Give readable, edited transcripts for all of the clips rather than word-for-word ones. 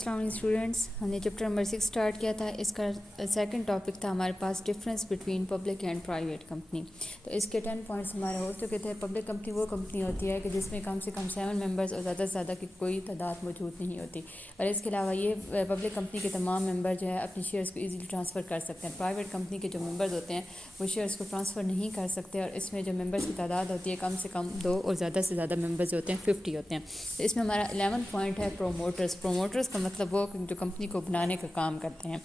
السلام علیکم اسٹوڈنٹس. ہم نے چیپٹر نمبر 6 اسٹارٹ کیا تھا. اس کا سیکنڈ ٹاپک تھا ہمارے پاس difference between public and private company. تو اس کے 10 پوائنٹس ہمارے ہو چکے تھے. پبلک کمپنی وہ کمپنی ہوتی ہے کہ جس میں کم سے کم 7 ممبرز اور زیادہ سے زیادہ کی کوئی تعداد موجود نہیں ہوتی. اور اس کے علاوہ یہ پبلک کمپنی کے تمام ممبر جو ہے اپنی شیئرز کو ایزیلی ٹرانسفر کر سکتے ہیں. پرائیویٹ کمپنی کے جو ممبرز ہوتے ہیں وہ شیئرز کو ٹرانسفر نہیں کر سکتے. اور اس میں جو ممبرز کی تعداد ہوتی ہے کم سے کم 2 اور زیادہ سے زیادہ ممبرز ہوتے ہیں 50 ہوتے ہیں. تو اس میں ہمارا 11 پوائنٹ ہے پروموٹرز. پروموٹرز کا مطلب وہ جو کمپنی کو بنانے کا کام کرتے ہیں.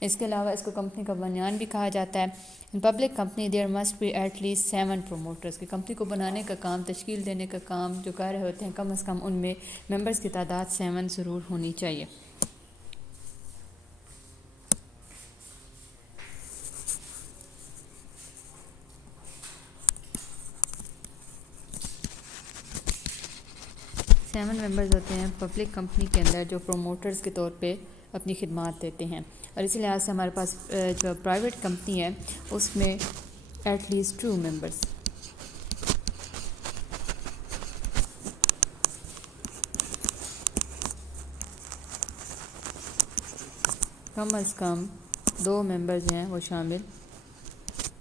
اس کے علاوہ اس کو کمپنی کا بنیان بھی کہا جاتا ہے. In public company there must be at least 7 promoters. کہ کمپنی کو بنانے کا کام، تشکیل دینے کا کام جو کر رہے ہوتے ہیں کم از کم ان میں ممبرز کی تعداد 7 ضرور ہونی چاہیے. سیون ممبرز ہوتے ہیں پبلک کمپنی کے اندر جو پروموٹرز کے طور پہ اپنی خدمات دیتے ہیں. اور اسی لحاظ سے ہمارے پاس جو پرائیویٹ کمپنی ہے اس میں ایٹ لیسٹ 2 ممبرز. کم از کم 2 ممبر جو ہیں وہ شامل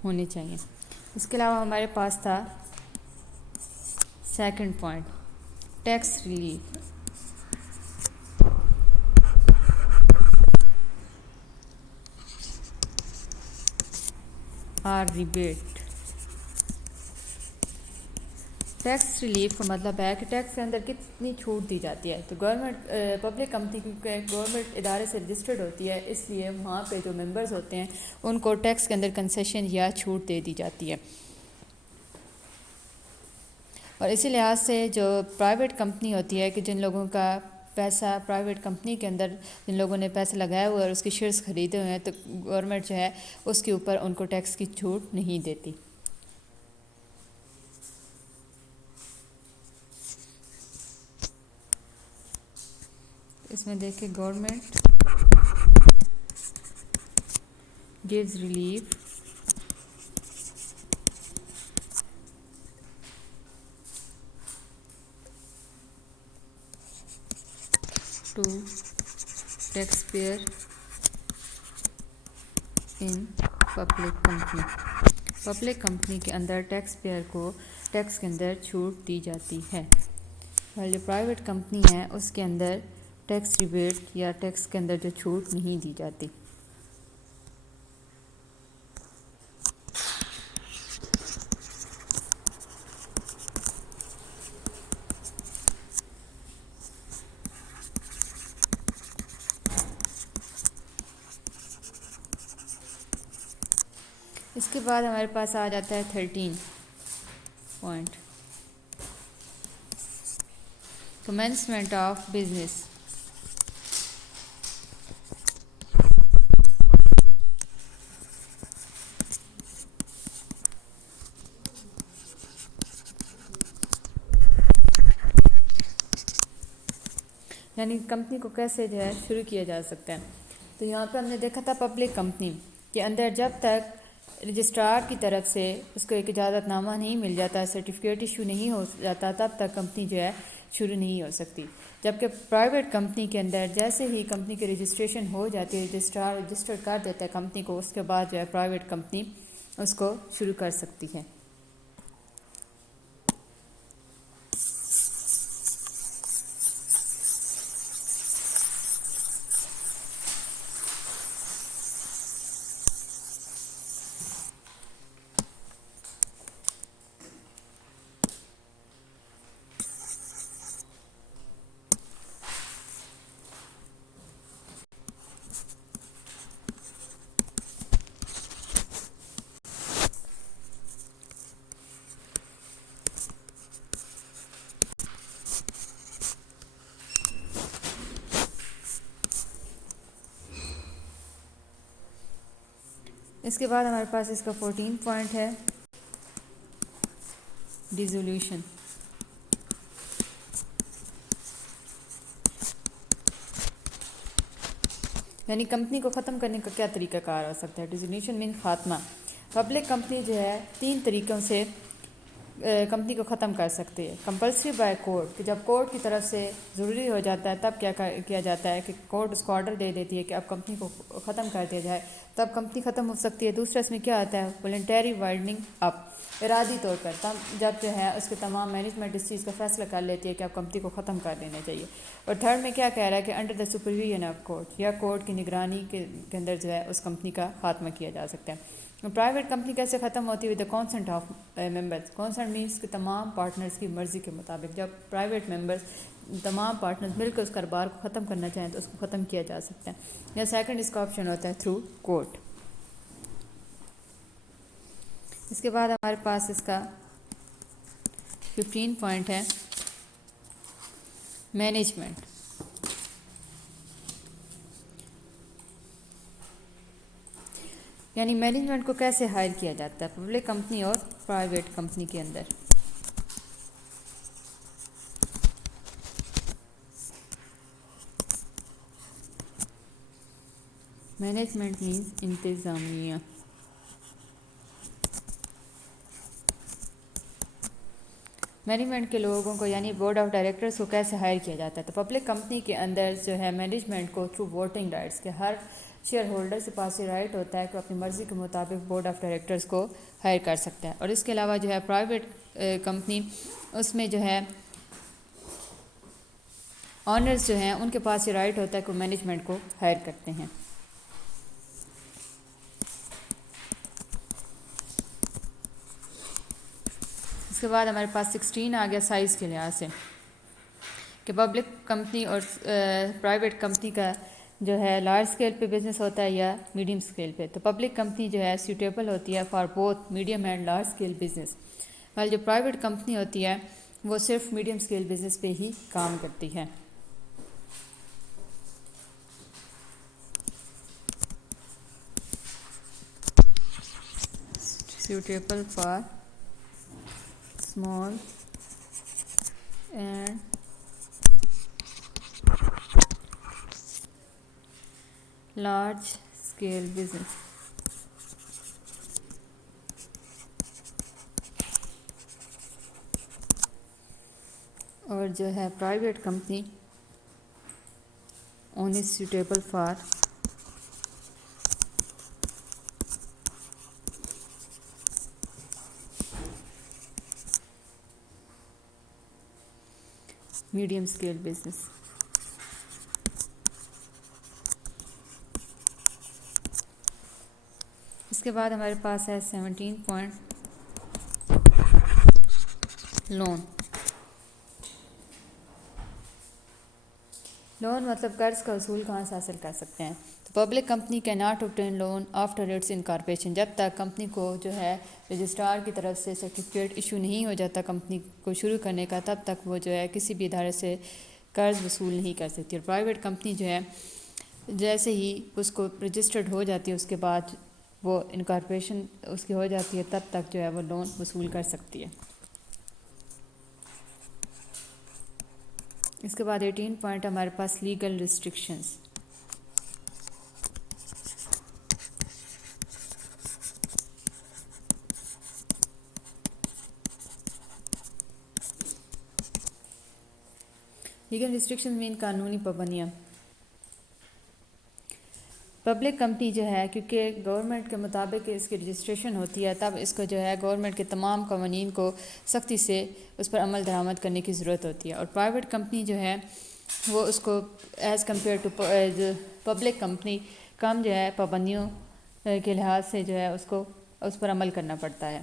ہونے چاہیے. اس کے علاوہ ہمارے پاس تھا سیکنڈ پوائنٹ ٹیکس ریلیف. اور ریبیٹ. ٹیکس ریلیف کا مطلب ہے کہ ٹیکس کے اندر کتنی چھوٹ دی جاتی ہے. تو گورنمنٹ پبلک کمپنی کیونکہ گورنمنٹ ادارے سے رجسٹرڈ ہوتی ہے اس لیے وہاں پہ جو ممبرز ہوتے ہیں ان کو ٹیکس کے اندر کنسیشن یا چھوٹ دے دی جاتی ہے. اور اسی لحاظ سے جو پرائیویٹ کمپنی ہوتی ہے کہ جن لوگوں کا پیسہ پرائیویٹ کمپنی کے اندر جن لوگوں نے پیسے لگائے ہوئے اور اس کے شیئرز خریدے ہوئے ہیں تو گورنمنٹ جو ہے اس کے اوپر ان کو ٹیکس کی چھوٹ نہیں دیتی. اس میں دیکھیں government gives relief to taxpayer in public company. Public company کے اندر ٹیکس پیئر کو ٹیکس کے اندر چھوٹ دی جاتی ہے. اور جو پرائیویٹ کمپنی ہے اس کے اندر ٹیکس ریبیٹ یا ٹیکس کے اندر جو چھوٹ نہیں دی جاتی. اس کے بعد ہمارے پاس آ جاتا ہے 13 پوائنٹ کمنسمنٹ آف بزنس. یعنی کمپنی کو کیسے جو ہے شروع کیا جا سکتا ہے. تو یہاں پہ ہم نے دیکھا تھا پبلک کمپنی کے اندر جب تک رجسٹرار کی طرف سے اس کو ایک اجازت نامہ نہیں مل جاتا، سرٹیفکیٹ ایشو نہیں ہو جاتا، تب تک کمپنی جو ہے شروع نہیں ہو سکتی. جبکہ پرائیویٹ کمپنی کے اندر جیسے ہی کمپنی کی رجسٹریشن ہو جاتی ہے، رجسٹرار رجسٹر کر دیتا ہے کمپنی کو، اس کے بعد جو ہے پرائیویٹ کمپنی اس کو شروع کر سکتی ہے. اس کے بعد ہمارے پاس اس کا 14 پوائنٹ ہے ڈیزولوشن. یعنی کمپنی کو ختم کرنے کا کیا طریقہ کار ہو سکتا ہے. ڈیزولوشن مین خاتمہ. پبلک کمپنی جو ہے 3 طریقوں سے کمپنی کو ختم کر سکتی ہے. کمپلسری بائی کورٹ کہ جب کورٹ کی طرف سے ضروری ہو جاتا ہے تب کیا جاتا ہے کہ کورٹ اس کو آرڈر دے دیتی ہے کہ اب کمپنی کو ختم کر دیا جائے, تب کمپنی ختم ہو سکتی ہے. دوسرا اس میں کیا آتا ہے والنٹری وائنڈنگ اپ, ارادی طور پر تب جب جو ہے اس کے تمام مینجمنٹ اس چیز کا فیصلہ کر لیتی ہے کہ اب کمپنی کو ختم کر دینا چاہیے. اور تھرڈ میں کیا کہہ رہا ہے کہ under the supervision of court یا کورٹ کی نگرانی کے اندر جو ہے اس کمپنی کا خاتمہ کیا جا سکتا ہے. پرائیویٹ کمپنی کیسے ختم ہوتی ہے with the consent of members. Consent means کہ تمام پارٹنرز کی مرضی کے مطابق جب پرائیویٹ ممبرس تمام پارٹنرز مل کر اس کاروبار کو ختم کرنا چاہیں تو اس کو ختم کیا جا سکتا ہے. یا سیکنڈ اس کا آپشن ہوتا ہے تھرو کورٹ. اس کے بعد ہمارے پاس اس کا 15 پوائنٹ ہے مینجمنٹ. یعنی مینجمنٹ کو کیسے ہائر کیا جاتا ہے پبلک کمپنی اور پرائیویٹ کمپنی کے اندر. مینجمنٹ مینس انتظامیہ. مینجمنٹ کے لوگوں کو یعنی بورڈ آف ڈائریکٹرز کو کیسے ہائر کیا جاتا ہے. تو پبلک کمپنی کے اندر جو ہے مینجمنٹ کو تھرو ووٹنگ رائٹس کے ہر شیئر ہولڈر کے پاس یہ رائٹ ہوتا ہے کہ اپنی مرضی کے مطابق بورڈ آف ڈائریکٹرز کو ہائر کر سکتا ہے. اور اس کے علاوہ جو ہے پرائیویٹ کمپنی اس میں جو ہے آنرز جو ہیں ان کے پاس یہ رائٹ ہوتا ہے کہ وہ مینجمنٹ کو ہائر کرتے ہیں. اس کے بعد ہمارے پاس 16 آ گیا سائز کے لحاظ سے کہ پبلک کمپنی اور پرائیویٹ کمپنی کا جو ہے لارج اسکیل پہ بزنس ہوتا ہے یا میڈیم اسکیل پہ. تو پبلک کمپنی جو ہے سیوٹیبل ہوتی ہے for both medium and large scale business, while جو پرائیویٹ کمپنی ہوتی ہے وہ صرف میڈیم اسکیل بزنس پہ ہی کام کرتی ہے. Suitable for small and large scale business. اور جو ہے private company only suitable for medium scale business. اس کے بعد ہمارے پاس ہے 17 پوائنٹ لون. لون مطلب قرض کا اصول کہاں سے حاصل کر سکتے ہیں. تو پبلک کمپنی کی not obtain loan after its incorporation. جب تک کمپنی کو جو ہے رجسٹرار کی طرف سے سرٹیفکیٹ ایشو نہیں ہو جاتا کمپنی کو شروع کرنے کا, تب تک وہ جو ہے کسی بھی ادارے سے قرض وصول نہیں کر سکتی. اور پرائیویٹ کمپنی جو ہے جیسے ہی اس کو رجسٹرڈ ہو جاتی ہے اس کے بعد وہ انکارپوریشن اس کی ہو جاتی ہے تب تک جو ہے وہ لون وصول کر سکتی ہے. اس کے بعد 18 پوائنٹ ہمارے پاس لیگل ریسٹرکشنز. لیگل ریسٹرکشنز مین قانونی پابندیاں. پبلک کمپنی جو ہے کیونکہ گورنمنٹ کے مطابق اس کی رجسٹریشن ہوتی ہے تب اس کو جو ہے گورنمنٹ کے تمام قوانین کو سختی سے اس پر عمل درآمد کرنے کی ضرورت ہوتی ہے. اور پرائیویٹ کمپنی جو ہے وہ اس کو as compare to public company کم جو ہے پابندیوں کے لحاظ سے جو ہے اس پر عمل کرنا پڑتا ہے.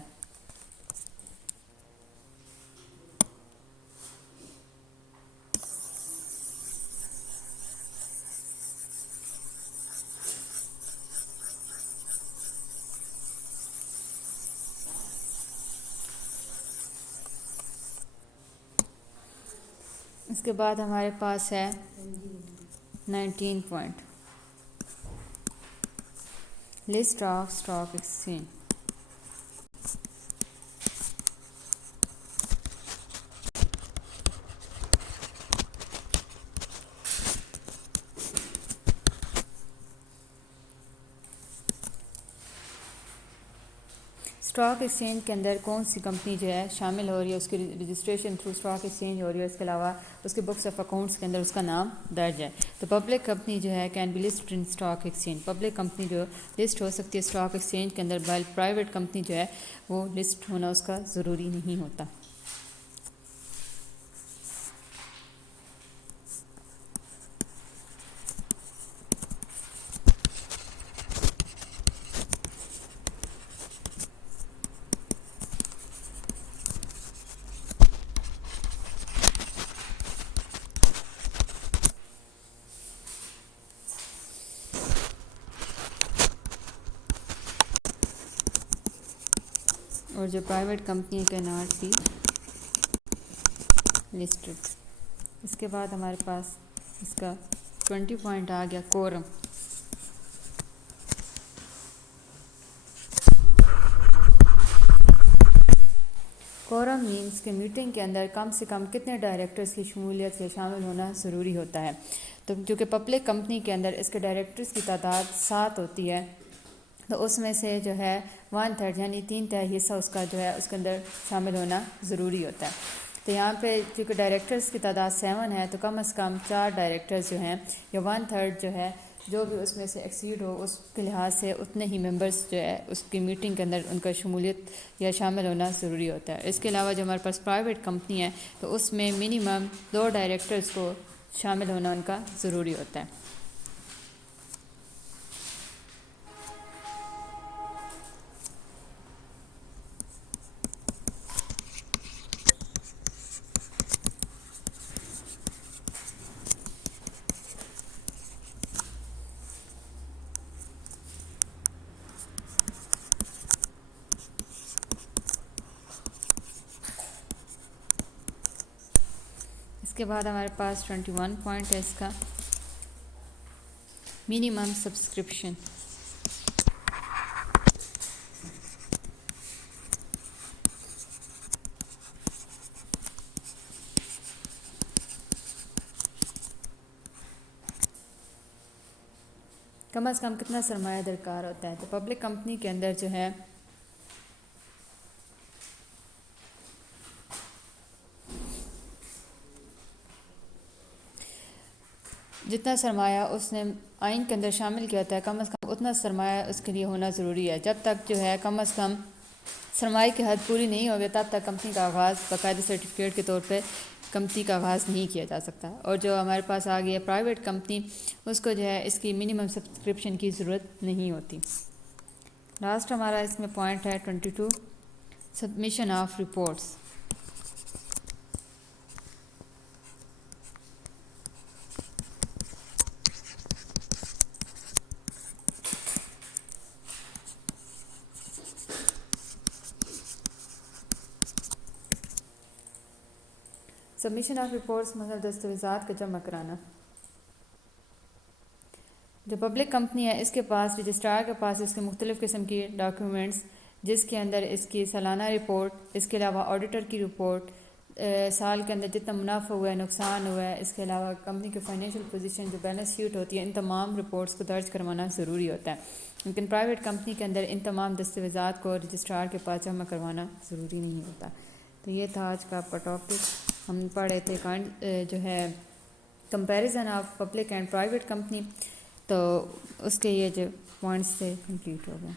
اس کے بعد ہمارے پاس ہے 19 point list of stock exchange. Stock exchange کے اندر کون سی کمپنی جو ہے شامل ہو رہی ہے، اس کی رجسٹریشن تھرو اسٹاک ایکسچینج ہو رہی ہے، اس کے علاوہ اس کے بکس آف اکاؤنٹس کے اندر اس کا نام درج ہے. تو پبلک کمپنی جو ہے can be listed in stock exchange. Public company جو لسٹ ہو سکتی ہے اسٹاک ایکسچینج کے اندر، بل پرائیویٹ کمپنی جو ہے وہ لسٹ ہونا اس کا ضروری نہیں ہوتا. اور جو پرائیویٹ کمپنی کے ناٹ بی لسٹڈ. اس کے بعد ہمارے پاس اس کا 20 پوائنٹ آ گیا کورم. کورم مینس کہ میٹنگ کے اندر کم سے کم کتنے ڈائریکٹرز کی شمولیت سے شامل ہونا ضروری ہوتا ہے. تو جو کہ پبلک کمپنی کے اندر اس کے ڈائریکٹرز کی تعداد 7 ہوتی ہے، تو اس میں سے جو ہے 1/3 یعنی 3/3 حصہ اس کا جو ہے اس کے اندر شامل ہونا ضروری ہوتا ہے. تو یہاں پہ چونکہ ڈائریکٹرز کی تعداد 7 ہے، تو کم از کم 4 ڈائریکٹرز جو ہیں یا 1/3 جو ہے جو بھی اس میں سے ایکسیڈ ہو اس کے لحاظ سے اتنے ہی ممبرز جو ہے اس کی میٹنگ کے اندر ان کا شمولیت یا شامل ہونا ضروری ہوتا ہے. اس کے علاوہ جو ہمارے پاس پرائیویٹ کمپنی ہے تو اس میں منیمم 2 ڈائریکٹرز کو شامل ہونا ان کا ضروری ہوتا ہے. اس کے بعد ہمارے پاس 21 پوائنٹ ہے اس کا منیمم سبسکرپشن. کم از کم کتنا سرمایہ درکار ہوتا ہے. تو پبلک کمپنی کے اندر جو ہے جتنا سرمایہ اس نے آئین کے اندر شامل کیا ہوتا ہے کم از کم اتنا سرمایہ اس کے لیے ہونا ضروری ہے. جب تک جو ہے کم از کم سرمایہ کی حد پوری نہیں ہوگی تب تک کمپنی کا آغاز باقاعدہ سرٹیفکیٹ کے طور پہ کمپنی کا آغاز نہیں کیا جا سکتا. اور جو ہمارے پاس آ گئی ہے پرائیویٹ کمپنی، اس کو جو ہے اس کی منیمم سبسکرپشن کی ضرورت نہیں ہوتی. لاسٹ ہمارا اس میں پوائنٹ ہے 22 submission of reports. Submission of reports مطلب دستاویزات کا جمع کرانا. جو پبلک کمپنی ہے اس کے پاس رجسٹرار کے پاس اس کے مختلف قسم کی ڈاکیومنٹس جس کے اندر اس کی سالانہ رپورٹ، اس کے علاوہ آڈیٹر کی رپورٹ، سال کے اندر جتنا منافع ہوا ہے نقصان ہوا ہے، اس کے علاوہ کمپنی کے فائنینشیل پوزیشن جو بیلنس شیٹ ہوتی ہے، ان تمام رپورٹس کو درج کروانا ضروری ہوتا ہے. لیکن پرائیویٹ کمپنی کے اندر ان تمام دستاویزات کو رجسٹرار کے پاس جمع کروانا ضروری نہیں ہوتا. تو یہ تھا آج کا آپ کا ٹاپک. ہم پڑھے تھے جو ہے comparison of public and private company. تو اس کے یہ جو پوائنٹس تھے کمپلیٹ ہو گئے.